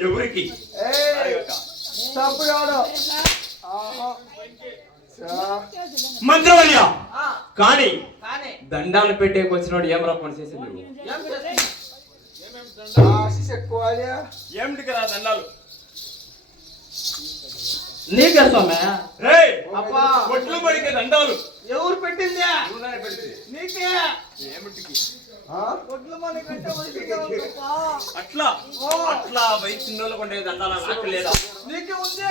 ఎవరికి మంత్రవర్య కానీ దండాలు పెట్టేకి వచ్చినాడు ఏం రప్పని చేసింది ఏమిటి కదా దండాలు నీకే స్వామి ఒట్లు పడికే దండాలు ఎవరు పెట్టింది నీకే ఏమిటికి అట్లా అట్లా బయట చిన్నోళ్ళు కొండే దండాల నాకు లేదా నీకే ఉంది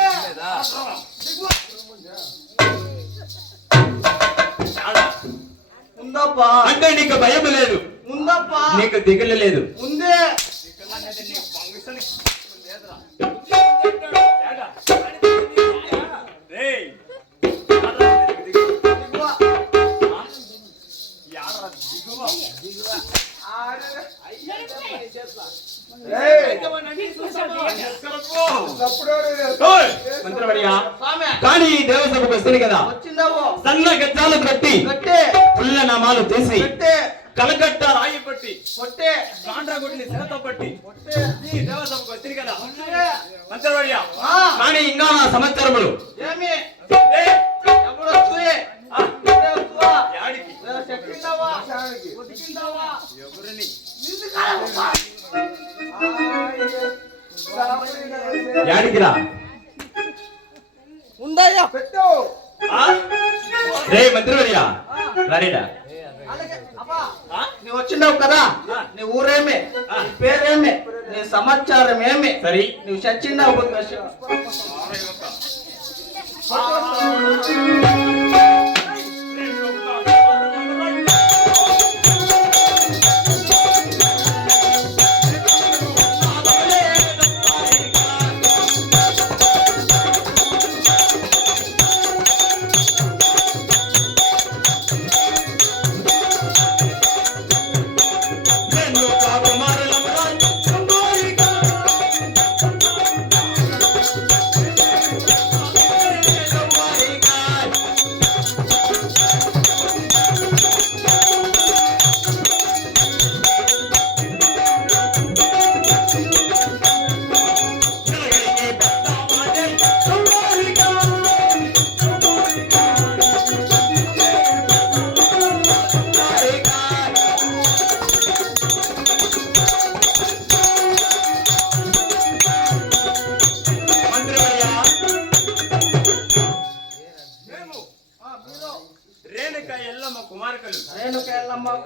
ఉందప్పా అంటే నీకు భయం లేదు ఉందప్పా నీకు దిగులు లేదు ఉంది కానీ ఈ దేవసభకు వస్తుంది కదా సన్న గజ్జాలు కట్టి పుల్ల నామాలు తీసి కలకట్ట రాయి పట్టి గాండ్రా గుడ్ని చేత పట్టి ఈ దేవసభకు వచ్చింది కదా మంత్రవర్య కానీ ఇంకా నా సంవత్సరములు యాడికిరా ఉందయ్యా పెట్టు రే మంత్రివర్య రారేడా నువ్వు వచ్చినావు కదా నీ ఊరేమే నీ పేరేమే నీ సమాచారం ఏమి సరే నువ్వు చచ్చినావు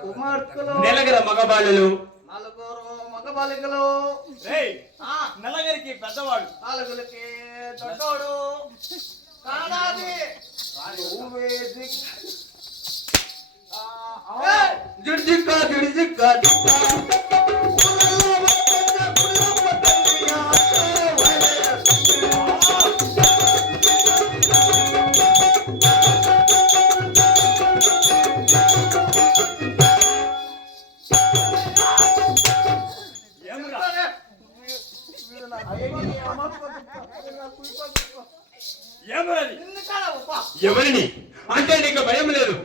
కుమార్తెలు నెలగర మగబాలులు నలుగురు మగబాలికలు నలుగురికి పెద్దవాడు నాలుగులకి దొడ్డోడు కానాది జిడ్జిక్క జిడ్జిక్క ఎవరిని అంటే నీకు భయం లేదు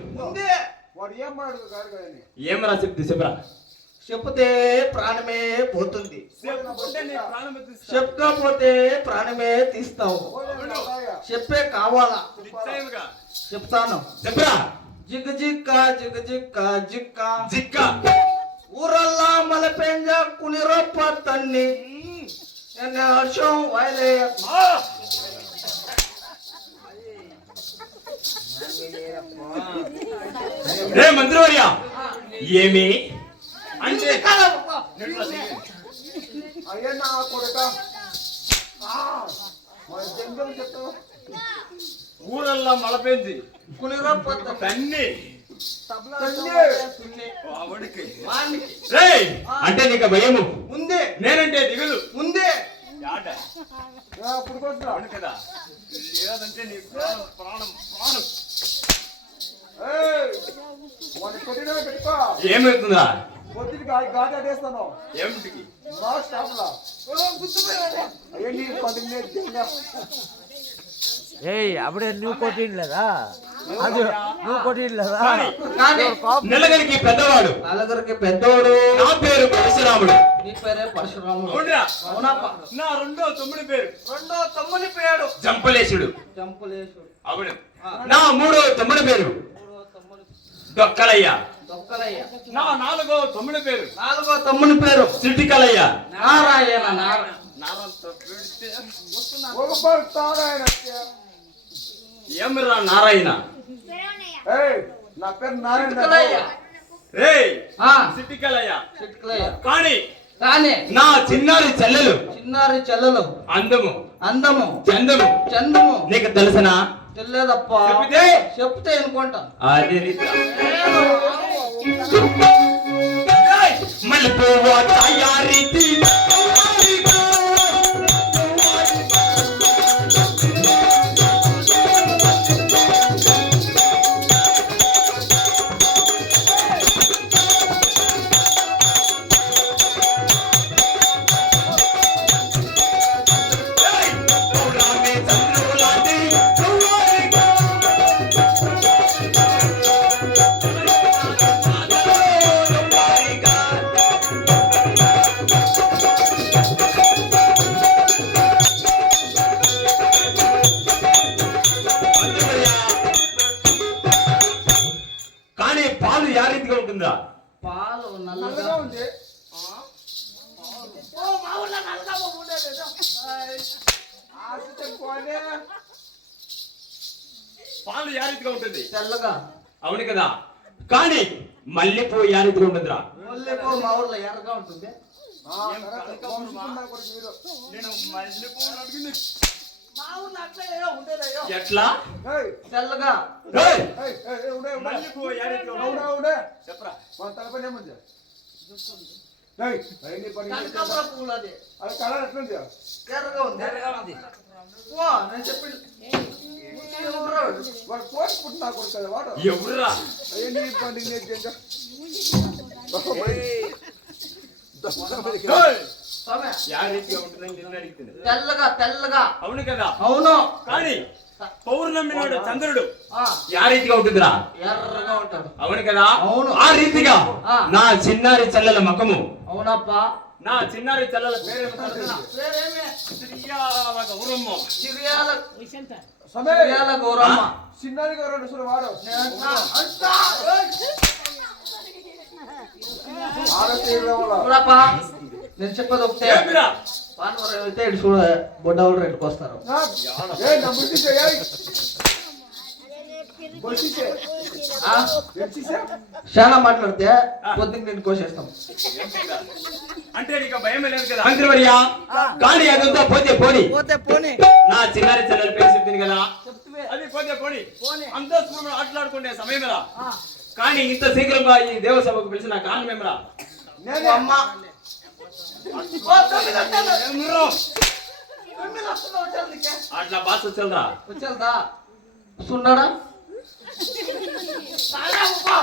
ఏమరా చెప్తే చెప్పరా చెప్తే ప్రాణమే పోతుంది చెప్పకపోతే ప్రాణమే తీస్తావు చెప్పే కావాలా చెప్తాను చెప్పరా జిగ్ జిక్క జిగ్ జిక్క జిక్క జిక్క ఊరల్లా మలపెంజ కునిరొప్ప తన్ని హర్షం వాయలే రే మంత్రివర్య ఏమి అంటే అయ్యా నా కొడుక ఊరల్లా మలపేంది కునిరొప్ప తన్ని అంటే నీకు భయము ఉంది నేనంటే దిగులు ఉంది కదా లేదంటే నీ ప్రాణం ప్రాణం ప్రాణం ఏమవుతుందా ఏమిటికి అప్పుడే నువ్వు కొట్టిండ్లేదా అది నువ్వు కొట్టిట్లేదా కానీ కానీ నెలగరికి పెద్దవాడు నలుగురికి పెద్దోడు. నా పేరు పరశురాముడు. నీ పేరే పరశురాముడు. అవునురా. అవునప్ప. నా రెండో తమ్ముడి పేరు రెండో తమ్ముని పేరు జంపలేశుడు. చంపులేశుడు. అవును. నా మూడో తమ్ముడి పేరు మూడో తమ్ముని దొక్కలయ్య. దొక్కలయ్య. నా నాలుగో తమ్ముడి పేరు నాలుగో తమ్ముని పేరు సిటికలయ్య. నారాయణ. నారాయణ. ఏమరా నారాయణ? నా పేరు నారాయణ. చిట్కలయ్య. రేయ్ ఆ, సిటికలయ్య. చిట్కలయ్య. కానీ కానీ నా చిన్నారి చెల్లెలు చిన్నారి చెల్లెలు అందము అందము చందము చందము నీకు తెలుసనా? తెలియదప్ప. చెబితే? చెప్తే అనుకుంటా. అది మల్లెపువ్వ తయారీ కానీ పాలు యా రీతిగా ఉంటుందా? పాలు నల్లగా ఉంది. పాలు యా రీతిగా ఉంటుంది? తెల్లగా. అవును కదా. కానీ మల్లెపూ యా రీతిగా ఉంటుందిరా? మల్లెపూ మా ఊర్లో ఎర్రగా ఉంటుంది. నేను మల్లెపూ అడిగింది మా ఊర్లో అట్లే ఉండేదయ్యో. ఎట్లా? తెల్లగా. ఏయ్! ఉండే మల్లెపూ యా రీతిగా ఉంటుంది? చెప్పరా? మన తలపనే ముందు కనకాంబర పువ్వులు అది. అది కలర్ ఎట్లుంది? ఎర్రగా ఉంది. ఓ, నేను చెప్పింది. ఎవరు? వాడు పోస్ట్ పుట్టినా కొడుతుంది వాడు. ఎవర్రా? అవన్నీ పండుగ ఏయ్! స్వామి, యా రీతిగా ఉంటుందని నిన్ను అడుగుతుంది. తెల్లగా తెల్లగా. అవును కదా. అవును. కానీ పౌర్ణమి నాడు చంద్రుడు ఆ, యా రీతిగా ఉంటుందిరా? ఎర్రగా ఉంటాడు. అవును కదా. అవును. ఆ రీతిగా ఆ. నా చిన్నారి చెల్లెల ముఖము అవునప్ప. నా చిన్నారి చెల్లెల పేరేమిటో తెలుసా? పేరేమి? సిరియాల గౌరమ్మ. చిరియాల సమయ చిరియాల గౌరమ్మ. చిన్నదిగా రెండు చూడు వాడు అంతా. ఆడతీరులో చూడప్ప, నేను చెప్పేది ఒకటే. ఏమిరా? పానవరం అయితే ఇటు చూడ బొడ్డవాళ్ళు రెండుకి వస్తారు. ఆ? చాలా మాట్లాడితే పొద్దున్న నేను కోసేస్తాం. అంటే నీకు భయమే లేదు కదా మంత్రివర్య. కానీ అదంతా పోతే పోని. పోతే పోనీ. నా చిన్నారి చెల్లెల పేరు చెప్పింది కదా, చెప్తే అది పోతే పోని. పోనీ. అంతా స్కూల్ ఆటలాడుకునే సమయమేరా. కానీ ఇంత శీఘ్రంగా ఈ దేవసభకు పిలిచిన కారణం ఏమరా? నేను అమ్మ. ఓ, తొమ్మిది వచ్చాను. ఏమిరో? తొమ్మిది వస్తుందా వచ్చాను నీకే? అట్లా బాస్ వచ్చేదా? వచ్చేదా? సున్నాడా? తాడా ఉప్పా?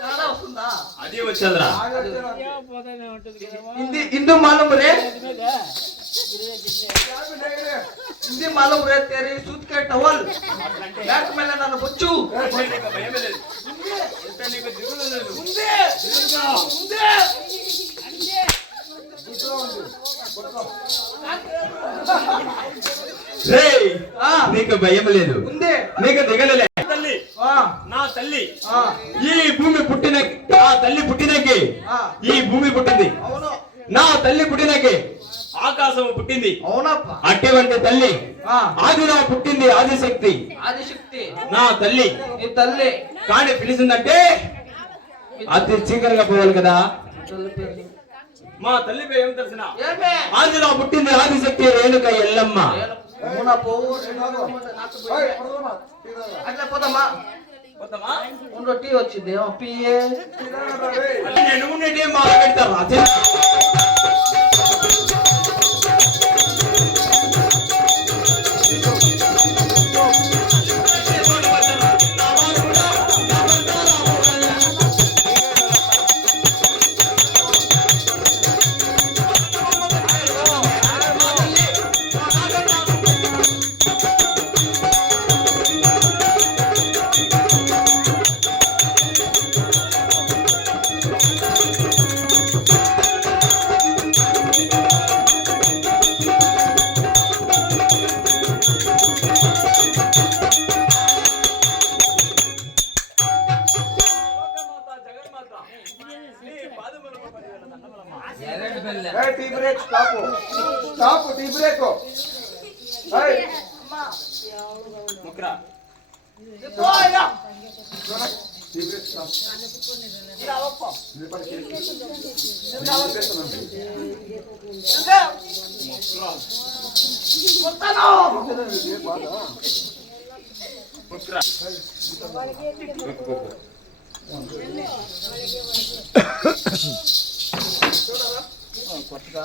తాడా వస్తుందా? అది వచ్చేదిరా. हिंदू मालूम रे हिंदी मालूम रे तेरी सूत के टवल बैक में लेना बच्चू అంటే నీకు భయమే లేదు. అంటే నీకు దిగులు లేదు. ముందే రేయ్, ఆ నీకు భయం లేదు, ముందే నీకు దిగలలే. తల్లి, ఆ నా తల్లి ఆ ఈ భూమి పుట్టిన నా తల్లి పుట్టినకి ఆ ఈ భూమి పుట్టింది. అవును నా తల్లి పుట్టినకి ఆకాశం పుట్టింది. అవునప్ప అటువంటి తల్లి ఆ ఆదిలో పుట్టింది ఆదిశక్తి ఆదిశక్తి నా తల్లి. నీ తల్లి కానీ పిలిచిందంటే అతి చీకరగా పోవాలి కదా. తల్లి పేరు మా తల్లి పేరు ఏం తెలిసిన? ఏమే ఆదిలో పుట్టింది ఆదిశక్తి రేణుక ఎల్లమ్మ. అవునా పోవు అట్లా పోతామా పోతామా? ఉండు టీ వచ్చింది పిఏ నేను ఉండేటి మొదలు పెడతారు అదే. కొత్తగా